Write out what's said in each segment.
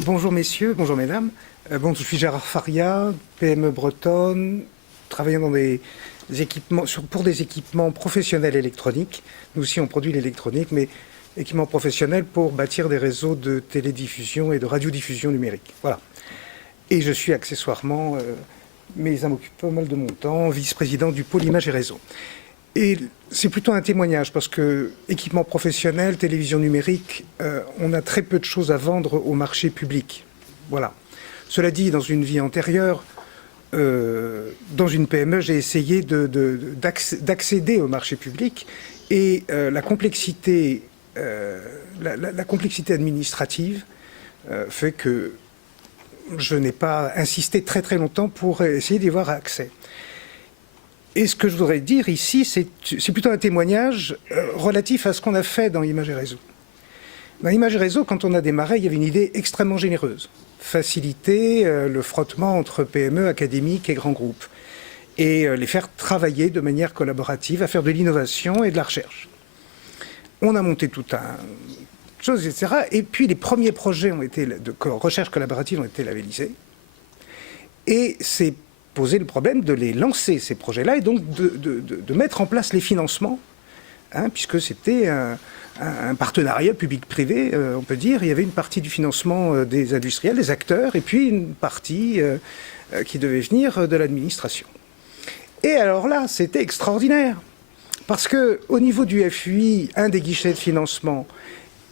Bonjour messieurs, bonjour mesdames. Je suis Gérard Faria, PME bretonne, travaillant dans des équipements, pour des équipements professionnels électroniques. Nous aussi on produit l'électronique, mais équipements professionnels pour bâtir des réseaux de télédiffusion et de radiodiffusion numérique. Voilà. Et je suis accessoirement, mais ça m'occupe pas mal de mon temps, vice-président du pôle Images et Réseaux. Et c'est plutôt un témoignage parce que équipement professionnel, télévision numérique, on a très peu de choses à vendre au marché public. Voilà. Cela dit, dans une vie antérieure, dans une PME, j'ai essayé d'accéder au marché public et la complexité administrative fait que je n'ai pas insisté très très longtemps pour essayer d'y avoir accès. Et ce que je voudrais dire ici, c'est plutôt un témoignage relatif à ce qu'on a fait dans Images et Réseaux. Dans Images et Réseaux, quand on a démarré, il y avait une idée extrêmement généreuse. Faciliter le frottement entre PME, académiques et grands groupes. Et les faire travailler de manière collaborative, à faire de l'innovation et de la recherche. On a monté tout un chose, etc. Et puis les premiers projets de recherche collaborative ont été labellisés. Et c'est poser le problème de les lancer, ces projets-là, et donc de mettre en place les financements, puisque c'était un partenariat public-privé, on peut dire. Il y avait une partie du financement des industriels, des acteurs, et puis une partie qui devait venir de l'administration. Et alors là, c'était extraordinaire, parce qu'au niveau du FUI, un des guichets de financement,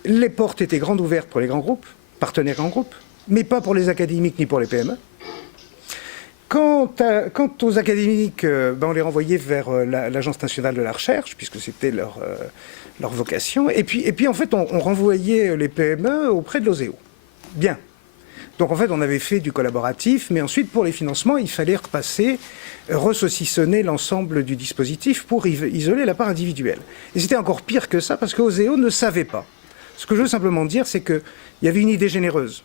les portes étaient grandes ouvertes pour les grands groupes, partenaires grands groupes, mais pas pour les académiques ni pour les PME. Quant aux académiques, on les renvoyait vers l'Agence nationale de la recherche, puisque c'était leur vocation. Et puis en fait, on renvoyait les PME auprès de l'OSEO. Bien. Donc en fait, on avait fait du collaboratif, mais ensuite, pour les financements, il fallait repasser, ressaucissonner l'ensemble du dispositif pour isoler la part individuelle. Et c'était encore pire que ça, parce que l'OSEO ne savait pas. Ce que je veux simplement dire, c'est qu'il y avait une idée généreuse.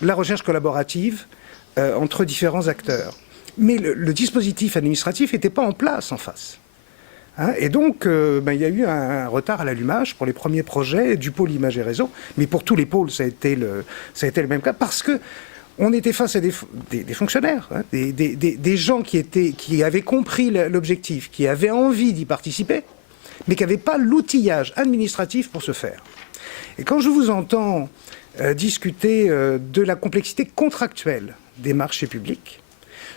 La recherche collaborative, entre différents acteurs. Mais le dispositif administratif n'était pas en place en face. Et donc, il y a eu un retard à l'allumage pour les premiers projets du pôle Images et Réseaux. Mais pour tous les pôles, ça a été le même cas, parce qu'on était face à des fonctionnaires, des gens qui avaient compris l'objectif, qui avaient envie d'y participer, mais qui n'avaient pas l'outillage administratif pour ce faire. Et quand je vous entends discuter de la complexité contractuelle des marchés publics,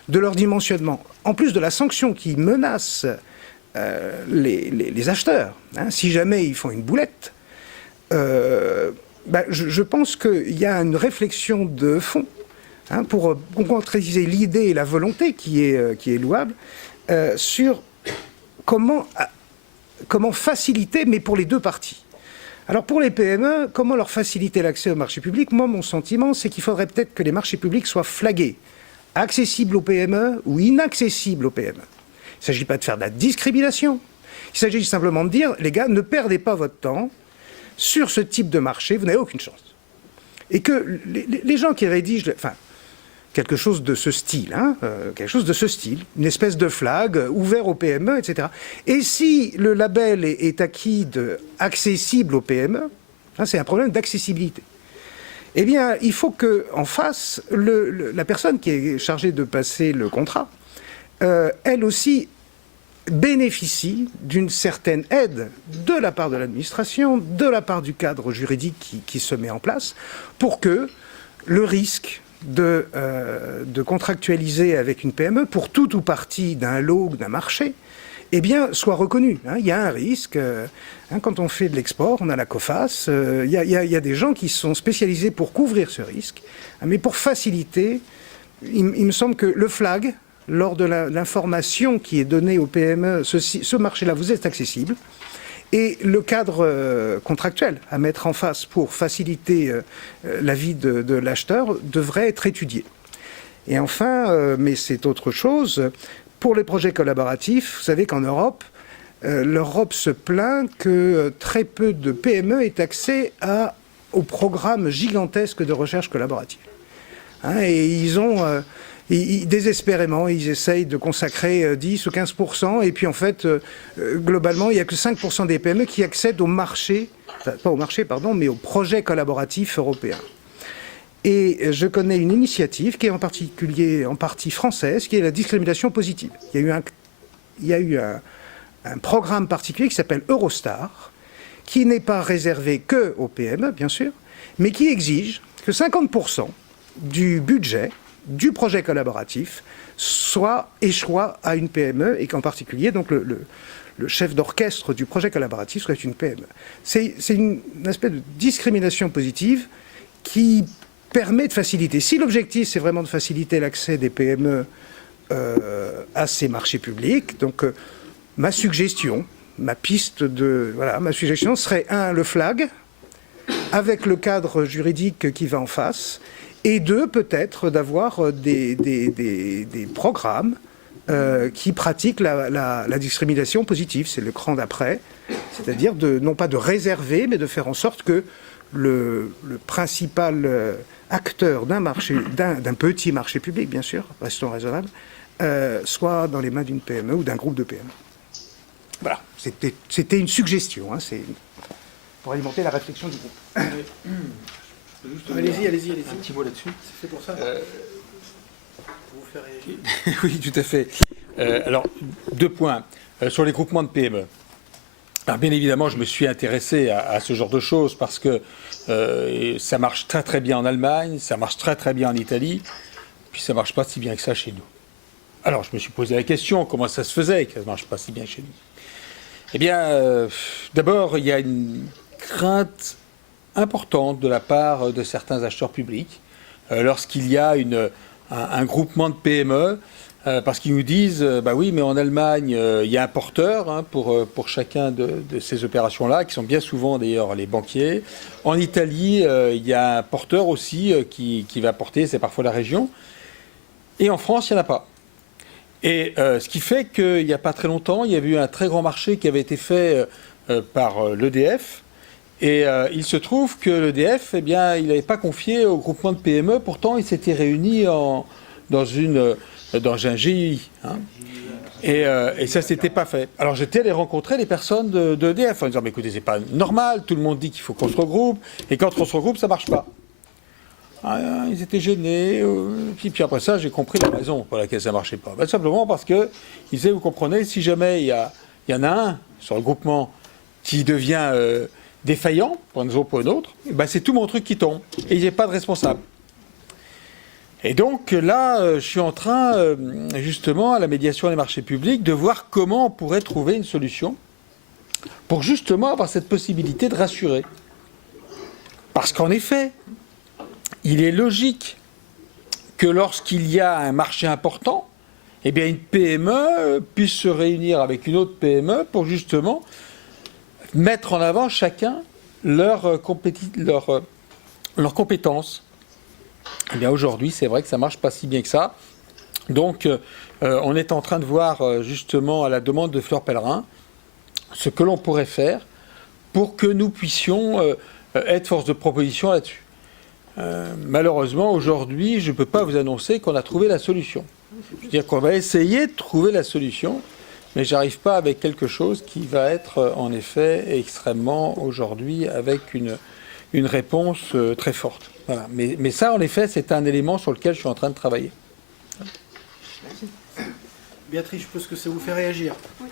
de leur dimensionnement, en plus de la sanction qui menace les acheteurs, si jamais ils font une boulette, je pense qu'il y a une réflexion de fond pour concrétiser l'idée et la volonté qui est louable sur comment faciliter, mais pour les deux parties. Alors pour les PME, comment leur faciliter l'accès au marché public? Moi, mon sentiment, c'est qu'il faudrait peut-être que les marchés publics soient flagués, accessibles aux PME ou inaccessibles aux PME. Il ne s'agit pas de faire de la discrimination. Il s'agit simplement de dire, les gars, ne perdez pas votre temps sur ce type de marché, vous n'avez aucune chance. Et que les gens qui rédigent, quelque chose de ce style, une espèce de flag ouvert aux PME, etc. Et si le label est acquis accessible aux PME, c'est un problème d'accessibilité. Eh bien, il faut qu'en face, la personne qui est chargée de passer le contrat, elle aussi bénéficie d'une certaine aide de la part de l'administration, de la part du cadre juridique qui se met en place, pour que le risque de contractualiser avec une PME pour tout ou partie d'un lot ou d'un marché, soit reconnu. Il y a un risque. Quand on fait de l'export, on a la COFAS. Il y a des gens qui sont spécialisés pour couvrir ce risque. Mais pour faciliter, il me semble que le flag, lors de l'information qui est donnée aux PME, ce marché-là vous est accessible. Et le cadre contractuel à mettre en face pour faciliter la vie de l'acheteur devrait être étudié. Et enfin, mais c'est autre chose, pour les projets collaboratifs, vous savez qu'en Europe, l'Europe se plaint que très peu de PME aient accès aux programmes gigantesques de recherche collaborative. Et ils ont... désespérément, ils essayent de consacrer 10 ou 15%, et puis en fait, globalement, il n'y a que 5% des PME qui accèdent au marché, pas au marché, pardon, mais au projet collaboratif européen. Et je connais une initiative qui est en particulier en partie française, qui est la discrimination positive. Il y a eu un programme particulier qui s'appelle Eurostar, qui n'est pas réservé que aux PME, bien sûr, mais qui exige que 50% du budget du projet collaboratif échoit à une PME, et qu'en particulier, donc, le chef d'orchestre du projet collaboratif soit une PME. C'est une aspect de discrimination positive qui permet de faciliter. Si l'objectif, c'est vraiment de faciliter l'accès des PME à ces marchés publics, donc ma suggestion serait, le flag, avec le cadre juridique qui va en face, et deux, peut-être d'avoir des programmes qui pratiquent la discrimination positive. C'est le cran d'après, c'est-à-dire non pas de réserver, mais de faire en sorte que le principal acteur d'un petit marché public, bien sûr, restons raisonnables, soit dans les mains d'une PME ou d'un groupe de PME. Voilà, c'était une suggestion, pour alimenter la réflexion du groupe. Allez-y. Un petit mot là-dessus. C'est pour ça. Pour vous faire réagir. Oui, tout à fait. Alors, 2 points. Sur les groupements de PME. Alors, bien évidemment, je me suis intéressé à ce genre de choses parce que ça marche très très bien en Allemagne, ça marche très très bien en Italie, puis ça ne marche pas si bien que ça chez nous. Alors, je me suis posé la question, comment ça se faisait que ça ne marche pas si bien chez nous? Eh bien, d'abord, il y a une crainte importante de la part de certains acheteurs publics lorsqu'il y a un groupement de PME, parce qu'ils nous disent bah oui, mais en Allemagne, il y a un porteur pour chacun de ces opérations-là, qui sont bien souvent d'ailleurs les banquiers. En Italie, il y a un porteur aussi qui va porter, c'est parfois la région. Et en France, il n'y en a pas. Et ce qui fait qu'il n'y a pas très longtemps, il y avait eu un très grand marché qui avait été fait par l'EDF. Et il se trouve que l'EDF, eh bien, il n'avait pas confié au groupement de PME. Pourtant, ils s'étaient réunis dans un GI. Et ça ne s'était pas fait. Alors, j'étais allé rencontrer les personnes d'EDF en disant, mais écoutez, c'est pas normal. Tout le monde dit qu'il faut qu'on se regroupe. Et quand on se regroupe, ça ne marche pas. Ils étaient gênés. Puis après ça, j'ai compris la raison pour laquelle ça ne marchait pas. Simplement parce qu'ils disaient, vous comprenez, si jamais il y en a un sur le groupement qui devient défaillant, pour une raison ou pour une autre, c'est tout mon truc qui tombe. Et il n'y a pas de responsable. Et donc là, je suis en train, justement, à la médiation des marchés publics, de voir comment on pourrait trouver une solution pour justement avoir cette possibilité de rassurer. Parce qu'en effet, il est logique que lorsqu'il y a un marché important, eh bien une PME puisse se réunir avec une autre PME pour justement mettre en avant chacun leurs compétences. Eh bien aujourd'hui, c'est vrai que ça ne marche pas si bien que ça. Donc, on est en train de voir justement à la demande de Fleur Pellerin ce que l'on pourrait faire pour que nous puissions être force de proposition là-dessus. Malheureusement, aujourd'hui, je ne peux pas vous annoncer qu'on a trouvé la solution. Je veux dire qu'on va essayer de trouver la solution, mais je n'arrive pas avec quelque chose qui va être en effet extrêmement aujourd'hui avec une réponse très forte. Voilà. Mais ça, en effet, c'est un élément sur lequel je suis en train de travailler. Merci. Béatrice, je pense que ça vous fait réagir. Oui.